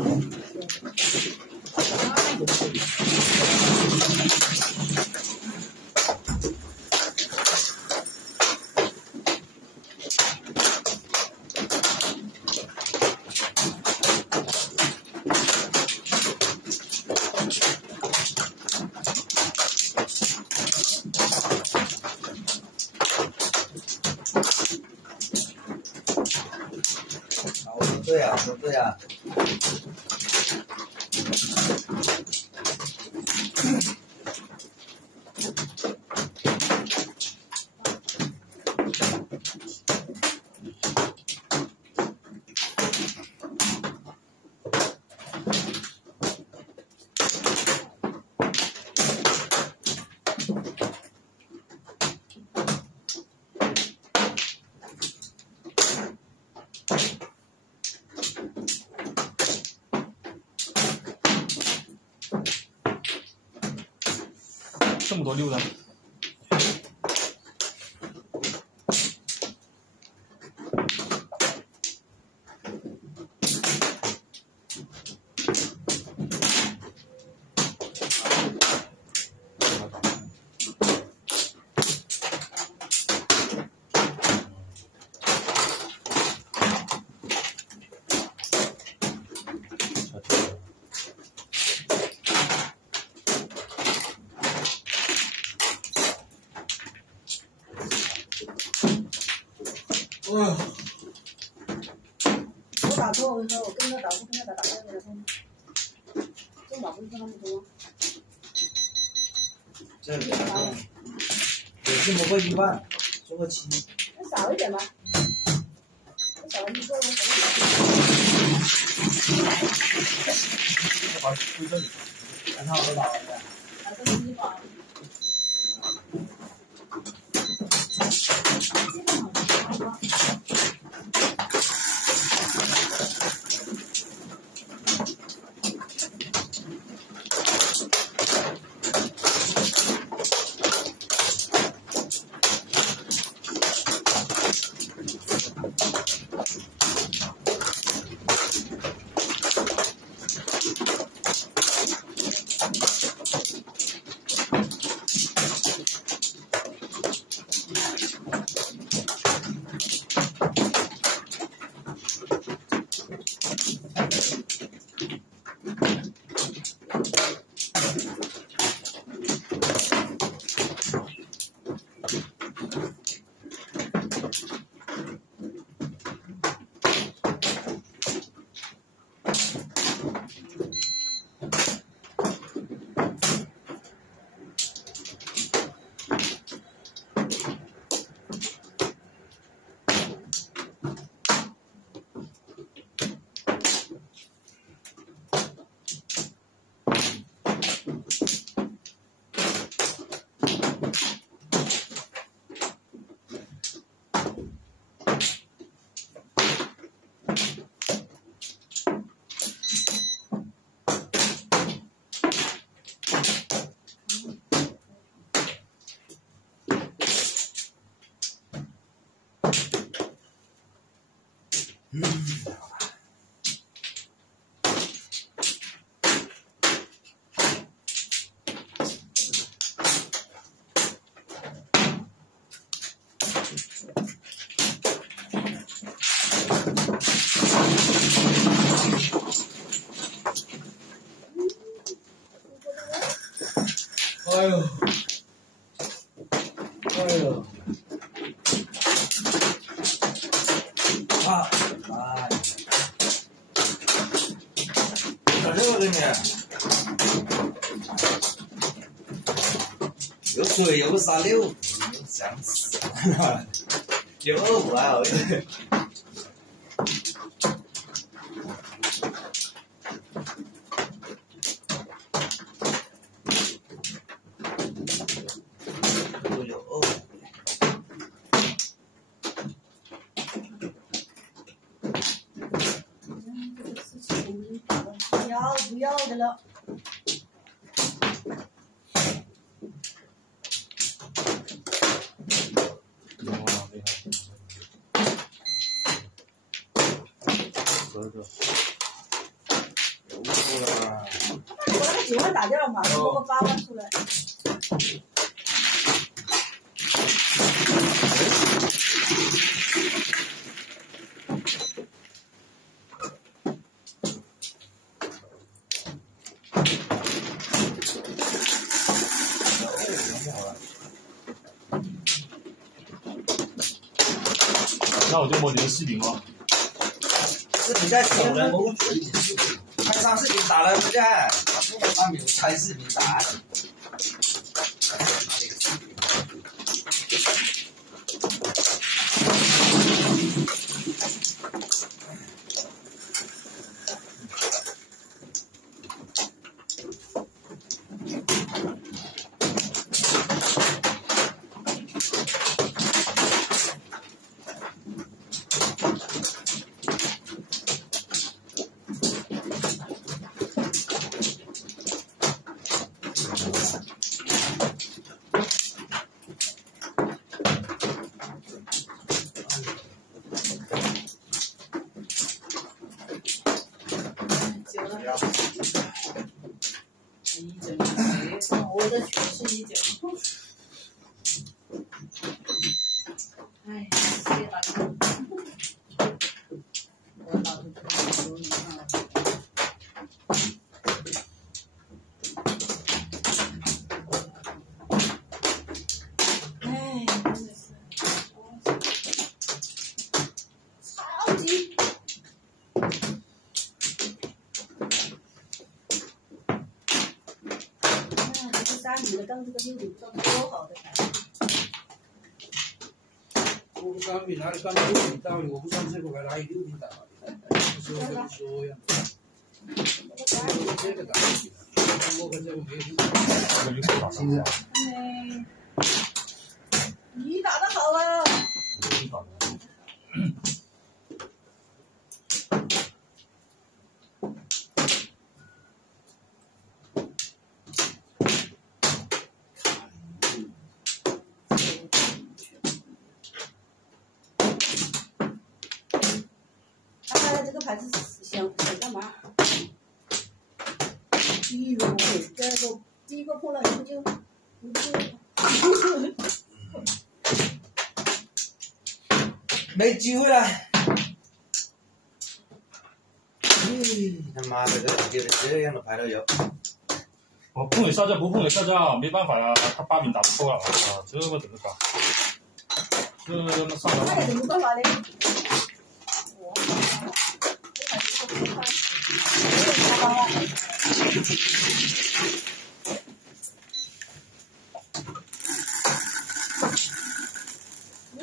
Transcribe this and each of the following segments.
了。对呀，说对呀。这么多溜的。我打错，我跟他打，我跟他打电话给他看。这老不是那么多。这个有这么个一万，做个七。那少一点吧。那少一个，我把归这里。然后多少了？把这个一把。哎呦，哎呦，啊，哎，咋这个呢？有水有个36，想死，有25啊！我这。不要的了。这个。了。我那个9万打掉了嘛，多个8万出来。那我就摸你的视频哦。视频在手了，我开上视频打了不在，他没有开视频打。我的全是19。哎，谢谢大家。我老是求你看了。哎，真的是，超级。3米的跟这个6米这多好的台！我不3米，哪里干到6米大？我不上这个还哪里6米大？说跟你说呀，我这个打，我跟这个没有。这个就打上了。哎，你打得好啊！你打的。这个牌子想干嘛？哎呦，这个第一个破了以后就没机会了。他妈的，这样的牌都有。我碰也下架，不碰也下架，没办法呀，他8米打不透了啊，这个怎么搞？这那上来。那有什么办法呢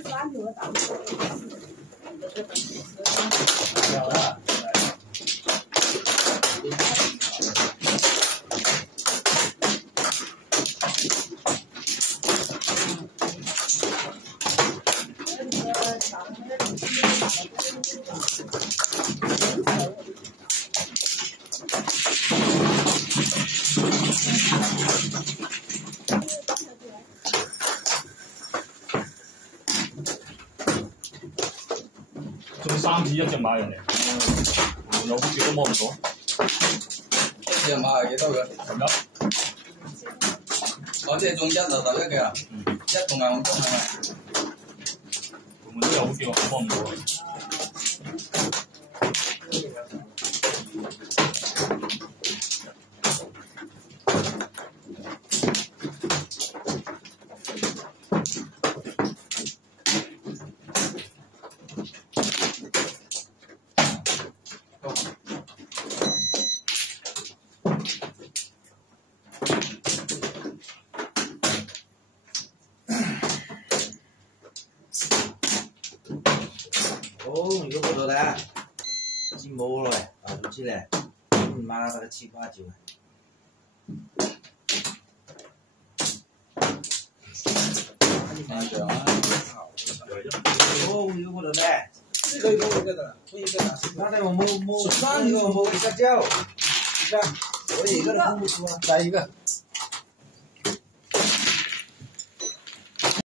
？3米我打不过。好了。这个3P 1隻馬人嚟，有幾多摸唔到？1隻馬係幾多嘅？11。我即係中1就11嘅啦。1同埋紅中係咪？我們都有好幾個摸唔到啊。哦，有好多的，几毛了嘞，啊，不起来，妈那个7、8、9。哦，有好多的。这个一个的，不一个的。那得我摸，上一个摸一下叫，你看，我一个都摸不出啊，来一个。